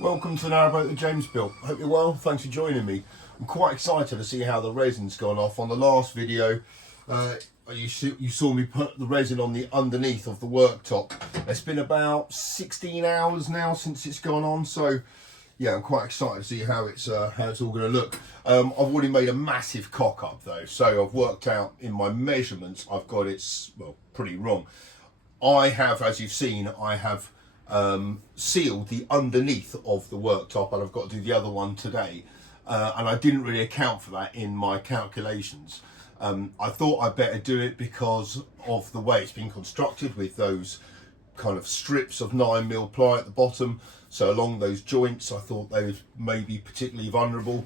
Welcome to Narrowboat that James built. Hope you're well, thanks for joining me. I'm quite excited to see how the resin's gone off. On the last video, you saw me put the resin on the underneath of the worktop. It's been about 16 hours now since it's gone on, so yeah, I'm quite excited to see how it's all going to look. I've already made a massive cock up though, so I've worked out in my measurements, I've got it, well, pretty wrong. I have, as you've seen, I have sealed the underneath of the worktop, and I've got to do the other one today, and I didn't really account for that in my calculations. I thought I'd better do it because of the way it's been constructed with those kind of strips of 9mm ply at the bottom, so along those joints I thought they may be particularly vulnerable.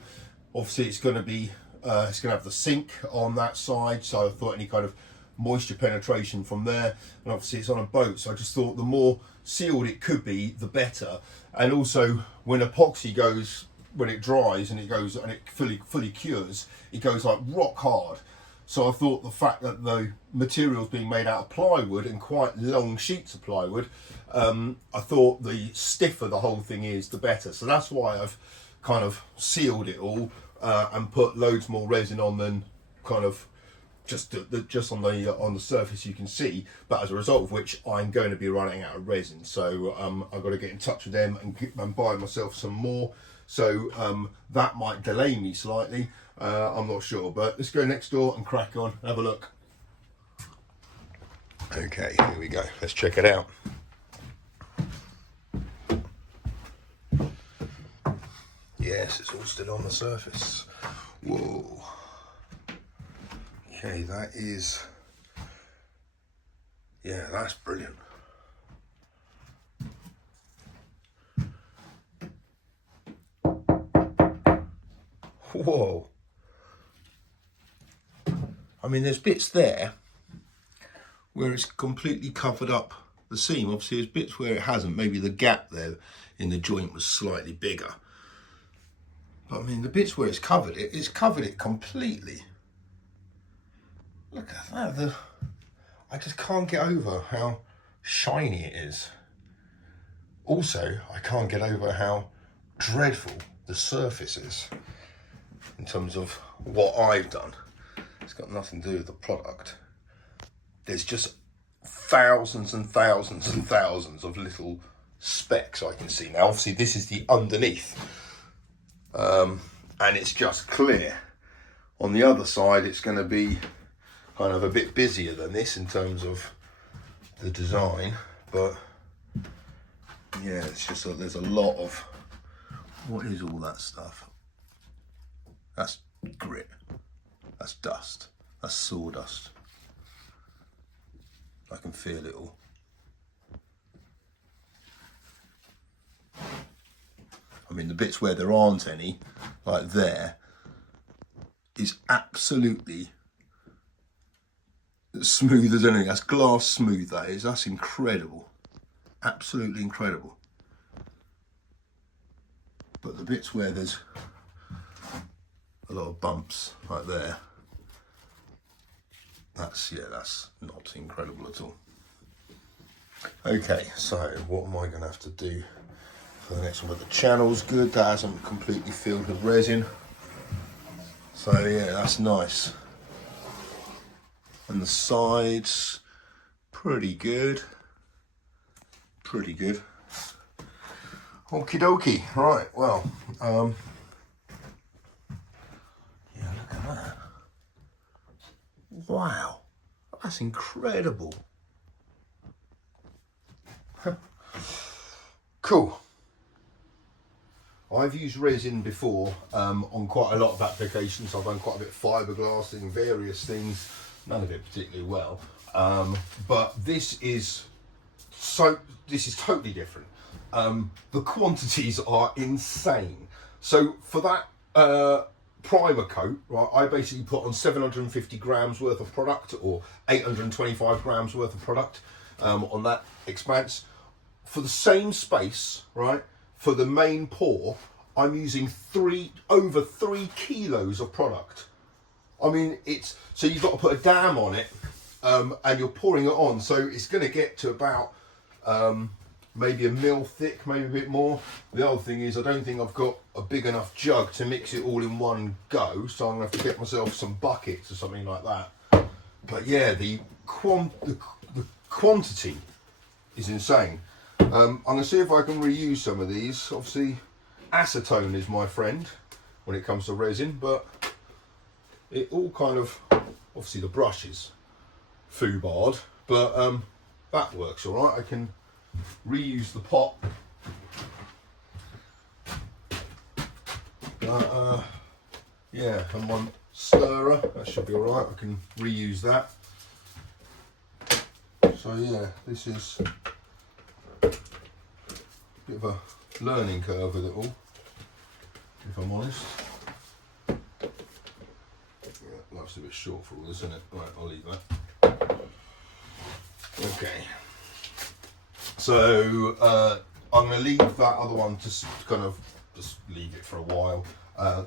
Obviously it's going to be it's going to have the sink on that side, so I thought any kind of moisture penetration from there, and obviously it's on a boat, so I just thought the more sealed it could be the better. And also when epoxy goes, when it dries and it goes and it fully cures, it goes like rock hard. So I thought the fact that the material's being made out of plywood and quite long sheets of plywood, I thought the stiffer the whole thing is, the better. So that's why I've kind of sealed it all and put loads more resin on than kind of just on the surface you can see. But as a result of which, I'm going to be running out of resin. So I've got to get in touch with them and buy myself some more. So that might delay me slightly. I'm not sure, but let's go next door and crack on, have a look. Okay, here we go. Let's check it out. Yes, it's all still on the surface. Whoa. Okay, that is, yeah, that's brilliant. Whoa. I mean, there's bits there where it's completely covered up the seam. Obviously there's bits where it hasn't. Maybe the gap there in the joint was slightly bigger. But I mean, the bits where it's covered it completely. Look at that. I just can't get over how shiny it is. Also, I can't get over how dreadful the surface is in terms of what I've done. It's got nothing to do with the product. There's just thousands and thousands and thousands of little specks I can see. Now, obviously, this is the underneath, and it's just clear. On the other side, it's going to be kind of a bit busier than this in terms of the design, but yeah, it's just that there's a lot of, what is all that stuff? That's grit, that's dust, that's sawdust. I can feel it all. I mean, the bits where there aren't any, like there, is absolutely smooth as anything. That's glass smooth, that is. That's incredible. Absolutely incredible. But the bits where there's a lot of bumps, like there, that's not incredible at all. Okay, so what am I going to have to do for the next one? But the channel's good, that hasn't completely filled with resin. So yeah, that's nice. And the sides, pretty good. Pretty good. Okie dokie. Right, well, yeah, look at that. Wow, that's incredible. Cool. I've used resin before on quite a lot of applications. I've done quite a bit of fiberglassing, various things. None of it particularly well, but this is totally different. The quantities are insane. So for that primer coat, right, I basically put on 750 grams worth of product, or 825 grams worth of product on that expanse. For the same space, right, for the main pour, I'm using over 3 kilos of product. I mean, so you've got to put a dam on it, and you're pouring it on, so it's going to get to about maybe a mil thick, maybe a bit more. The other thing is I don't think I've got a big enough jug to mix it all in one go, so I'm going to have to get myself some buckets or something like that. But yeah, the quantity is insane. I'm going to see if I can reuse some of these. Obviously, acetone is my friend when it comes to resin, but it all kind of, obviously the brush is foobarred, but that works all right. I can reuse the pot. Yeah, and one stirrer, that should be all right. I can reuse that. So yeah, this is a bit of a learning curve with it all, if I'm honest. Yeah, life's a bit short for all this, isn't it? Right, I'll leave that. Okay. So I'm going to leave that other one to kind of just leave it for a while.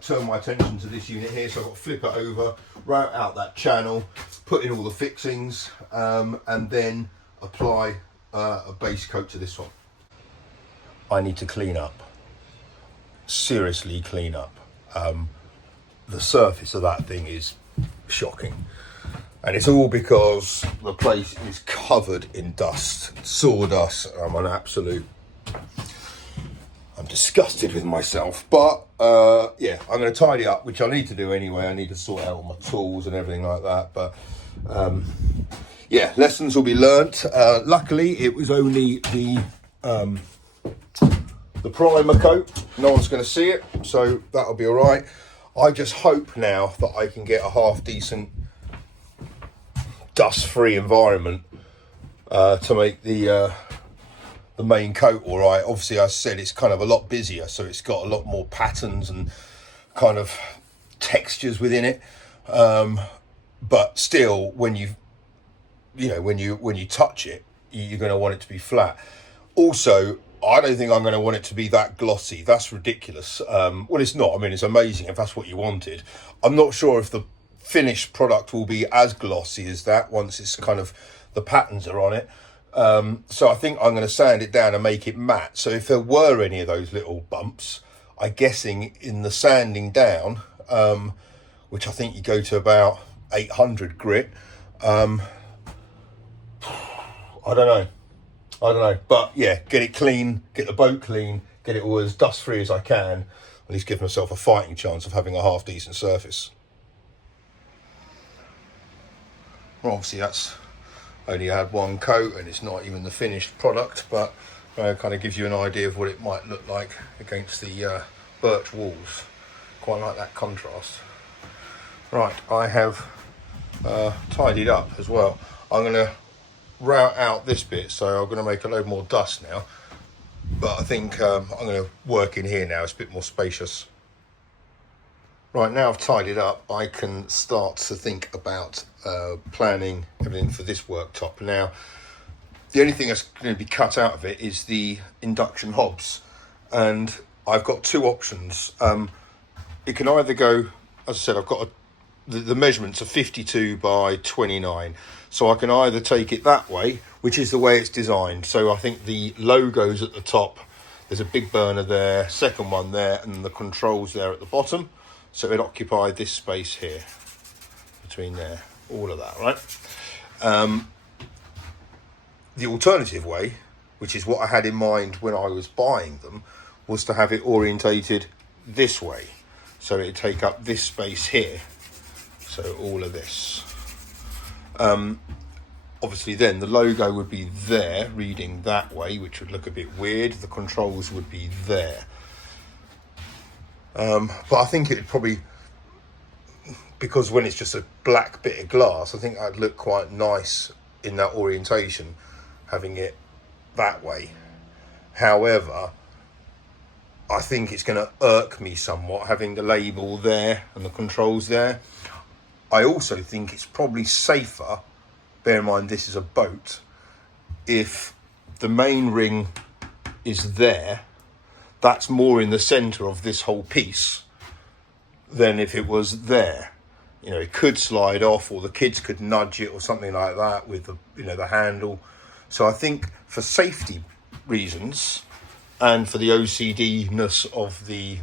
Turn my attention to this unit here, so I've got to flip it over, route out that channel, put in all the fixings, and then apply a base coat to this one. I need to clean up, seriously clean up. The surface of that thing is shocking, and it's all because the place is covered in dust, sawdust. I'm disgusted with myself, but yeah, I'm going to tidy up, which I need to do anyway. I need to sort out all my tools and everything like that, but yeah, lessons will be learnt. Luckily it was only the primer coat, no one's going to see it, so that'll be all right. I just hope now that I can get a half decent dust-free environment to make the main coat all right. Obviously, I said it's kind of a lot busier, so it's got a lot more patterns and kind of textures within it. But still, when you touch it, you're going to want it to be flat. Also, I don't think I'm going to want it to be that glossy. That's ridiculous. Well, it's not. I mean, it's amazing if that's what you wanted. I'm not sure if the finished product will be as glossy as that once it's kind of the patterns are on it. So I think I'm going to sand it down and make it matte. So if there were any of those little bumps, I'm guessing in the sanding down, which I think you go to about 800 grit. I don't know, but yeah, get it clean, get the boat clean, get it all as dust free as I can, at least give myself a fighting chance of having a half decent surface. Well, obviously that's only had one coat and it's not even the finished product, but kind of gives you an idea of what it might look like against the birch walls. Quite like that contrast. Right, I have tidied up as well. I'm going to route out this bit, so I'm going to make a load more dust now, but I think I'm going to work in here now. It's a bit more spacious. Right, now I've tidied up, I can start to think about planning everything for this worktop. Now, the only thing that's going to be cut out of it is the induction hobs, and I've got two options. It can either go, as I said, I've got the measurements are 52 by 29, so I can either take it that way, which is the way it's designed. So I think the logo's at the top, there's a big burner there, second one there, and the controls there at the bottom. So it occupied this space here, between there, all of that, right? The alternative way, which is what I had in mind when I was buying them, was to have it orientated this way. So it'd take up this space here, so all of this. Obviously then the logo would be there, reading that way, which would look a bit weird. The controls would be there. But I think it'd probably, because when it's just a black bit of glass, I think that'd look quite nice in that orientation, having it that way. However, I think it's going to irk me somewhat having the label there and the controls there. I also think it's probably safer, bear in mind this is a boat, if the main ring is there, that's more in the centre of this whole piece than if it was there. You know, it could slide off, or the kids could nudge it or something like that with the, you know, the handle. So I think for safety reasons and for the OCD-ness of the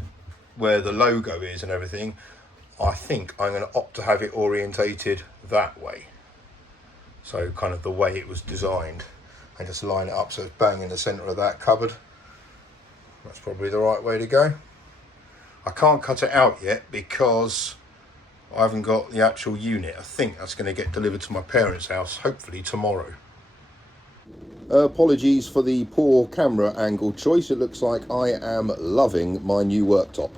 where the logo is and everything, I think I'm going to opt to have it orientated that way. So kind of the way it was designed, and just line it up so it's bang in the centre of that cupboard. That's probably the right way to go. I can't cut it out yet because I haven't got the actual unit. I think that's going to get delivered to my parents' house, hopefully tomorrow. Apologies for the poor camera angle choice. It looks like I am loving my new worktop.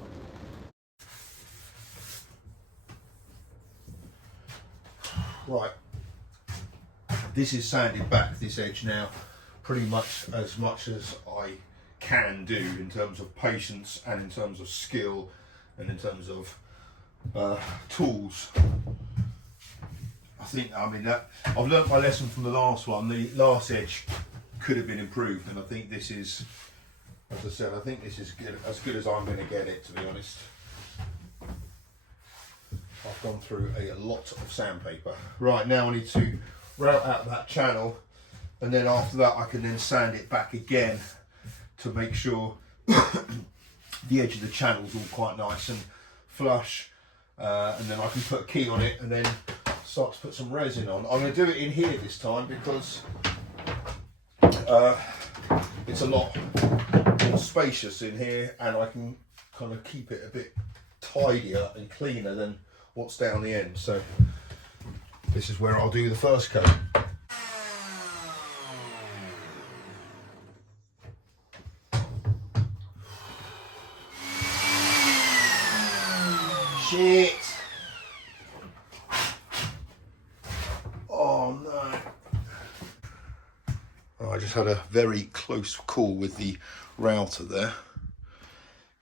Right, this is sanded back, this edge now, pretty much as I can do in terms of patience and in terms of skill and in terms of tools. I mean that I've learnt my lesson from the last one. The last edge could have been improved, and I think this is, as I said, I think this is as good as I'm going to get it, to be honest. I've gone through a lot of sandpaper. Right, now I need to route out that channel, and then after that I can then sand it back again to make sure the edge of the channel is all quite nice and flush, and then I can put a key on it and then start to put some resin on. I'm going to do it in here this time because it's a lot more spacious in here, and I can kind of keep it a bit tidier and cleaner than what's down the end. So this is where I'll do the first coat. Shit! Oh no! Oh, I just had a very close call with the router there.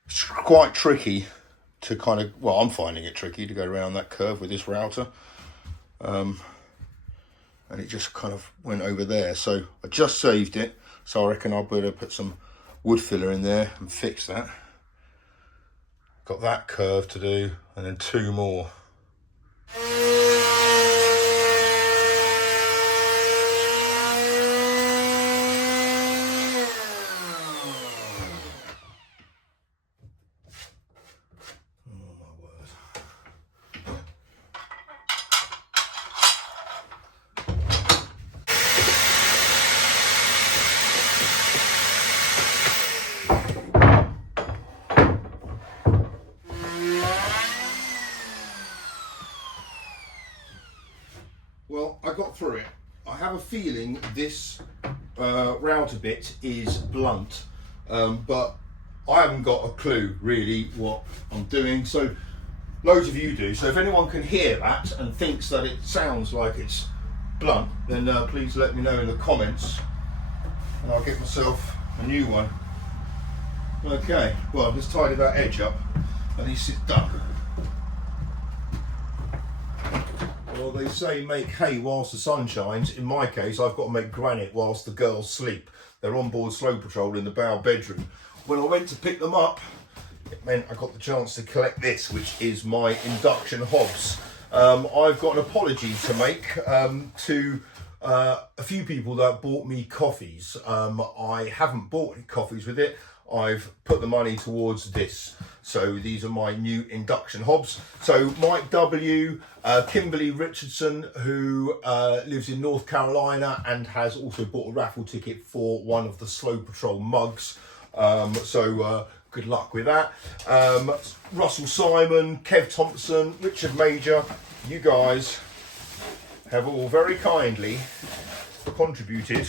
It's quite tricky to kind of, well, I'm finding it tricky to go around that curve with this router, and it just kind of went over there. So I just saved it, so I reckon I'll better put some wood filler in there and fix that. Got that curve to do, and then two more. Well, I got through it. I have a feeling this router bit is blunt, but I haven't got a clue really what I'm doing. So loads of you do. So if anyone can hear that and thinks that it sounds like it's blunt, then please let me know in the comments, and I'll get myself a new one. Okay, well, I've just tidied that edge up, and this is done. Well, they say make hay whilst the sun shines. In my case, I've got to make granite whilst the girls sleep. They're on board slow patrol in the bow bedroom. When I went to pick them up, it meant I got the chance to collect this, which is my induction hobs. I've got an apology to make to a few people that bought me coffees. I haven't bought any coffees with it. I've put the money towards this. So these are my new induction hobs. So Mike W, Kimberly Richardson, who lives in North Carolina and has also bought a raffle ticket for one of the Slow Patrol mugs. So good luck with that. Russell Simon, Kev Thompson, Richard Major, you guys have all very kindly contributed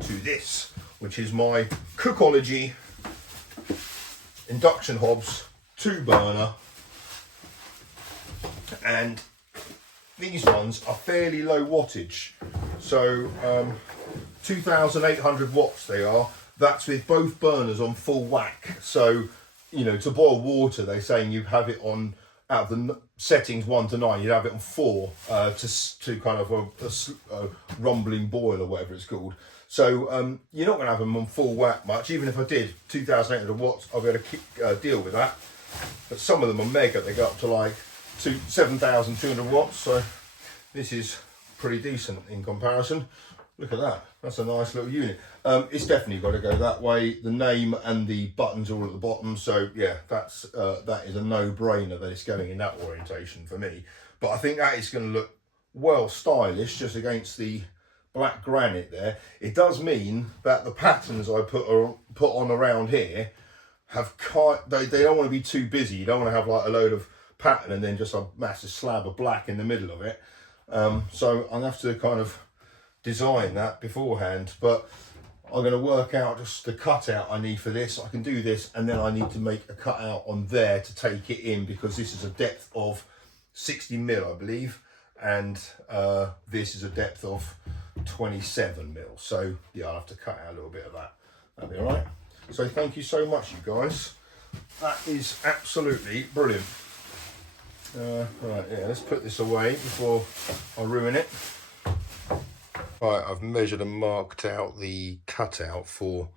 to this, which is my Cookology induction hobs 2-burner, and these ones are fairly low wattage, so 2,800 watts they are. That's with both burners on full whack. So, you know, to boil water, they're saying you have it on, out of the settings 1 to 9, you'd have it on 4 to kind of a rumbling boil or whatever it's called. So you're not going to have them on full whack much. Even if I did 2,800 watts, I'll be able to deal with that. But some of them are mega. They go up to like 7,200 watts. So this is pretty decent in comparison. Look at that. That's a nice little unit. It's definitely got to go that way. The name and the buttons all at the bottom. So yeah, that is a no-brainer that it's going in that orientation for me. But I think that is going to look well stylish just against the black granite there. It does mean that the patterns I put on around here have they don't want to be too busy. You don't want to have like a load of pattern and then just a massive slab of black in the middle of it. So I'm going to have to kind of design that beforehand, but I'm going to work out just the cutout I need for this. I can do this, and then I need to make a cutout on there to take it in, because this is a depth of 60 mil, I believe, and this is a depth of 27 mil. So yeah, I'll have to cut out a little bit of that. That'll be all right. So thank you so much, you guys. That is absolutely brilliant. Right, yeah, let's put this away before I ruin it. Right, I've measured and marked out the cutout for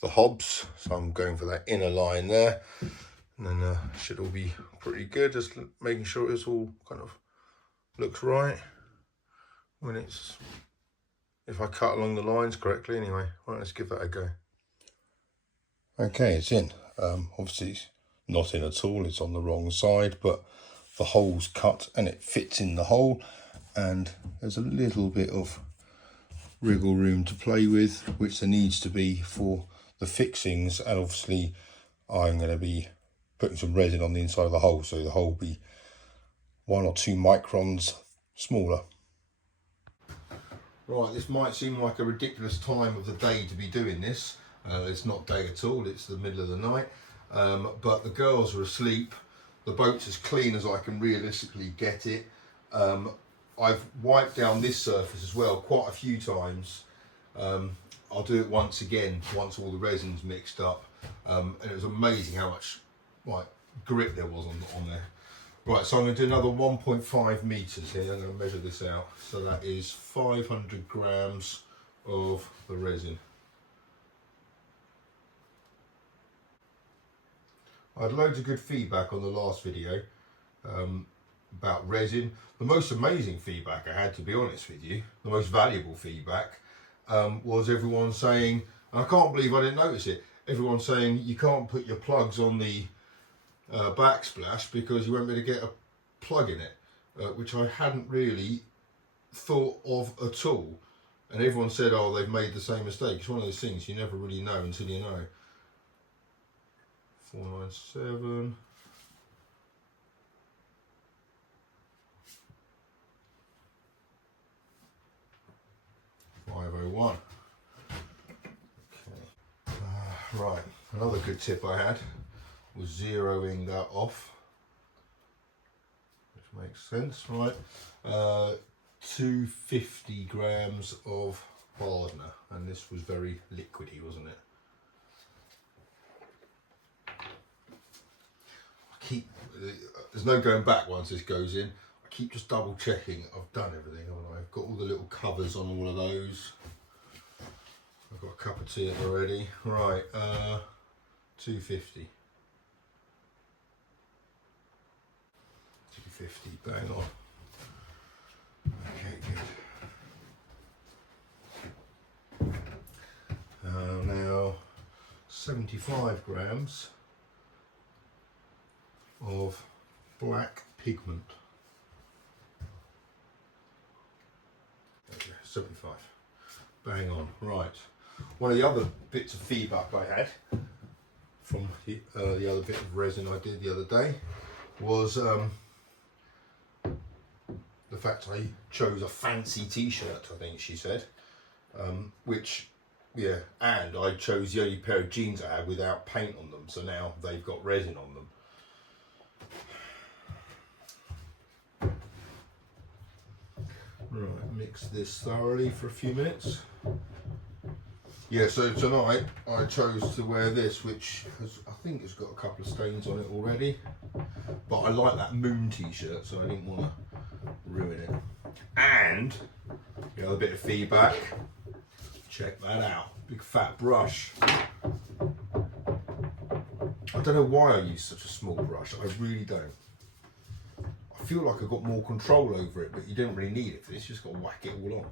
the hobs, so I'm going for that inner line there, and then should all be pretty good. Just making sure it's all kind of looks right when it's, if I cut along the lines correctly anyway. Right, let's give that a go. Okay, it's in. Obviously it's not in at all, it's on the wrong side, but the hole's cut and it fits in the hole, and there's a little bit of wriggle room to play with, which there needs to be for the fixings. And obviously I'm going to be putting some resin on the inside of the hole, so the hole will be 1 or 2 microns smaller. Right, this might seem like a ridiculous time of the day to be doing this. It's not day at all, it's the middle of the night, but the girls are asleep. The boat's as clean as I can realistically get it. I've wiped down this surface as well quite a few times. I'll do it once again once all the resin's mixed up, and it was amazing how much grip there was on there. Right, so I'm going to do another 1.5 meters here. I'm going to measure this out. So that is 500 grams of the resin. I had loads of good feedback on the last video about resin. The most amazing feedback I had, to be honest with you, the most valuable feedback, was everyone saying, and I can't believe I didn't notice it, everyone saying you can't put your plugs on the backsplash because you won't be able to get a plug in it, which I hadn't really thought of at all. And everyone said, oh, they've made the same mistake. It's one of those things you never really know until you know. 497. $501. Okay. Right, another good tip I had was zeroing that off, which makes sense, right? 250 grams of hardener, and this was very liquidy, wasn't it? There's no going back once this goes in. I keep just double checking I've done everything, haven't I? I've got all the little covers on all of those. I've got a cup of tea already. Right, 250. 250, bang on. Okay, good. Now 75 grams of black pigment. Okay, 75. Bang on. Right. One of the other bits of feedback I had from the other bit of resin I did the other day was the fact I chose a fancy t-shirt, I think she said, which, yeah, and I chose the only pair of jeans I had without paint on them, so now they've got resin on them. Right, mix this thoroughly for a few minutes. Yeah, so tonight I chose to wear this, which I think has got a couple of stains on it already, but I like that moon t-shirt, so I didn't want to ruin it. And the other bit of feedback, check that out, big fat brush. I don't know why I use such a small brush, I really don't. I feel like I've got more control over it, but you don't really need it for this, you just got to whack it all on.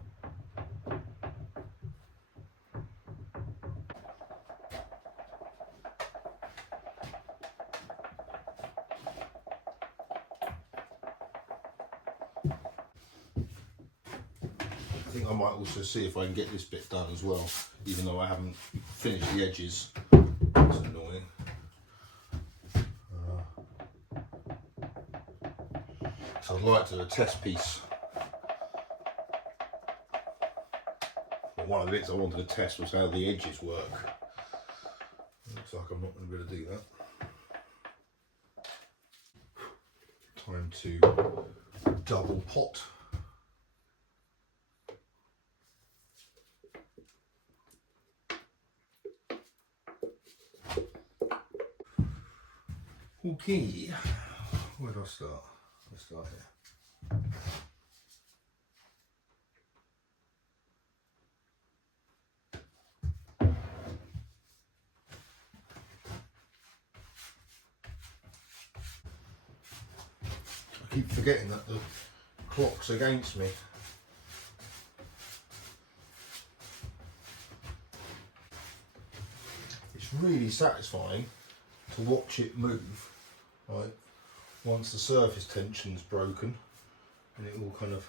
think I might also see if I can get this bit done as well, even though I haven't finished the edges. That's annoying. So I'd like to do a test piece. But one of the bits I wanted to test was how the edges work. Looks like I'm not going to be able to do that. Time to double pot. Okay, where do I start? Let's start here. I keep forgetting that the clock's against me. It's really satisfying to watch it move, right? Once the surface tension's broken and it all kind of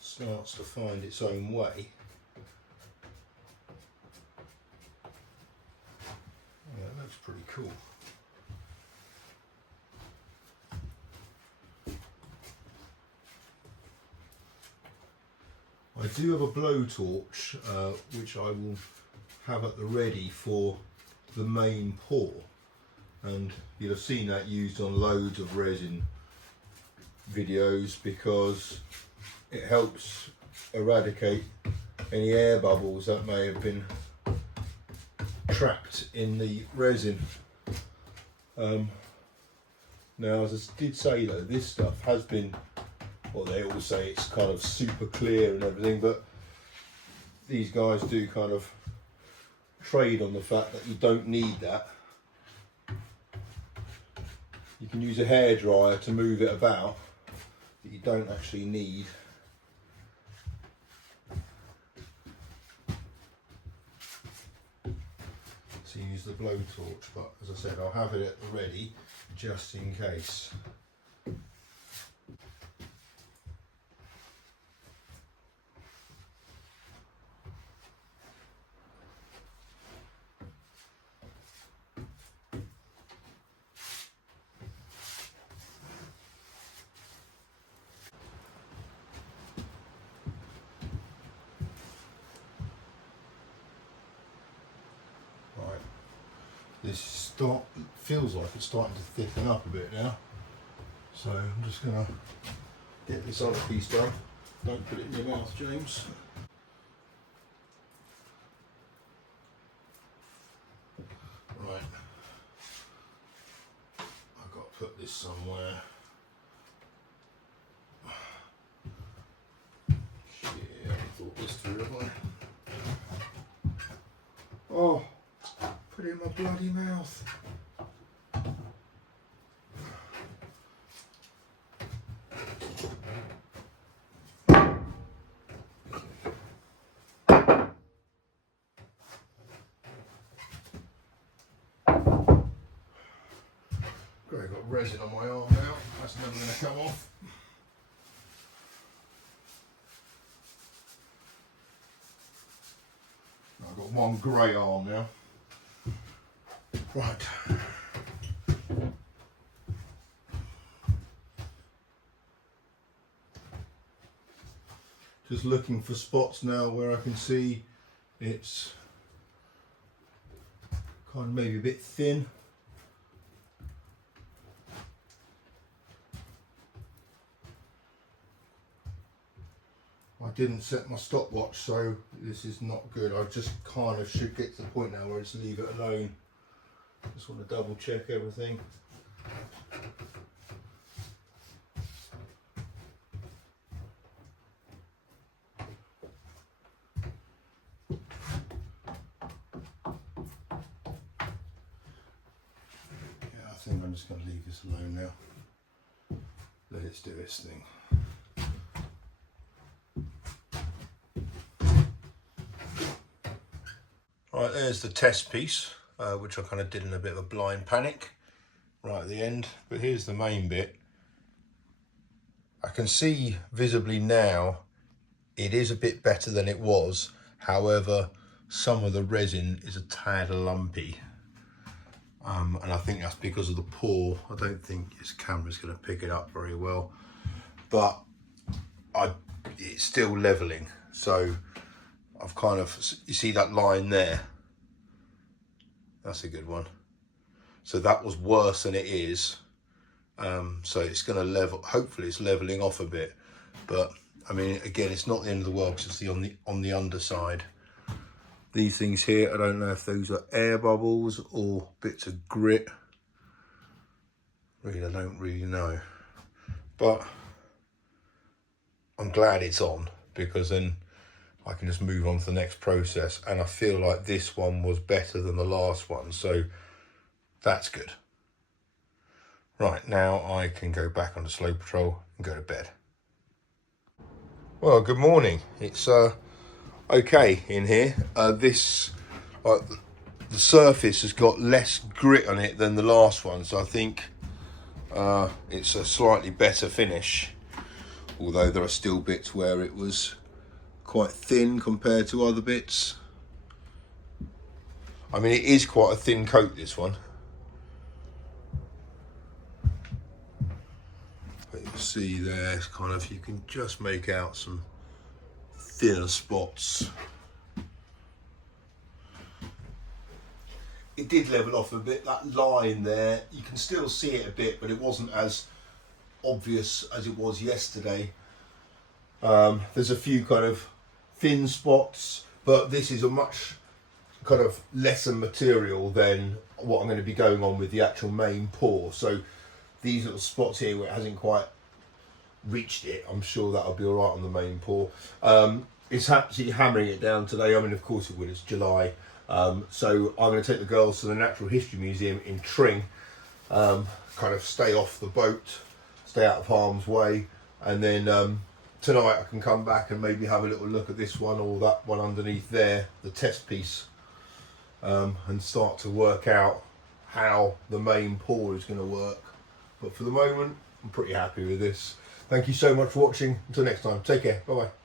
starts to find its own way. Yeah, that looks pretty cool. I do have a blowtorch which I will have at the ready for the main pour, and you'll have seen that used on loads of resin videos because it helps eradicate any air bubbles that may have been trapped in the resin. Now, as I did say though, this stuff has been, well, they all say it's kind of super clear and everything, but these guys do kind of trade on the fact that you don't need that. You can use a hairdryer to move it about, but you don't actually need. So use the blowtorch, but as I said, I'll have it at the ready just in case. This feels like it's starting to thicken up a bit now, so I'm just going to get this other piece done. Don't put it in your mouth, James. Right, I've got to put this somewhere. Shit, I haven't thought this through, have I? Oh! Put it in my bloody mouth. Great, I've got resin on my arm now. That's never going to come off. I've got one grey arm now. Right. Just looking for spots now where I can see it's kind of maybe a bit thin. I didn't set my stopwatch, so this is not good. I just kind of should get to the point now where I just leave it alone. Just want to double check everything. Yeah, I think I'm just going to leave this alone now. Let it do its thing. Right, there's the test piece, which I kind of did in a bit of a blind panic right at the end. But here's the main bit. I can see visibly now it is a bit better than it was. However, some of the resin is a tad lumpy. And I think that's because of the pour. I don't think this camera's going to pick it up very well, but it's still leveling. So I've kind of, you see that line there? That's a good one. So that was worse than it is. So it's going to level, hopefully it's leveling off a bit. But I mean, again, it's not the end of the world because it's on the underside. These things here, I don't know if those are air bubbles or bits of grit. Really, I don't really know. But I'm glad it's on, because then I can just move on to the next process. And I feel like this one was better than the last one, so that's good. Right, now I can go back on the slow patrol and go to bed. Well, good morning. It's okay in here. The surface has got less grit on it than the last one, so I think it's a slightly better finish, although there are still bits where it was quite thin compared to other bits. I mean, it is quite a thin coat, this one, but you'll see there, kind of, you can just make out some thinner spots. It did level off a bit, that line there, you can still see it a bit, but it wasn't as obvious as it was yesterday. There's a few kind of thin spots, but this is a much kind of lesser material than what I'm going to be going on with the actual main pour. So these little spots here where it hasn't quite reached it, I'm sure that'll be all right on the main pour. It's actually hammering it down today. I mean, of course it will, it's July. So I'm going to take the girls to the Natural History Museum in Tring, kind of stay off the boat, stay out of harm's way, and then tonight I can come back and maybe have a little look at this one or that one underneath there, the test piece, and start to work out how the main pour is going to work. But for the moment, I'm pretty happy with this. Thank you so much for watching. Until next time, take care. Bye bye.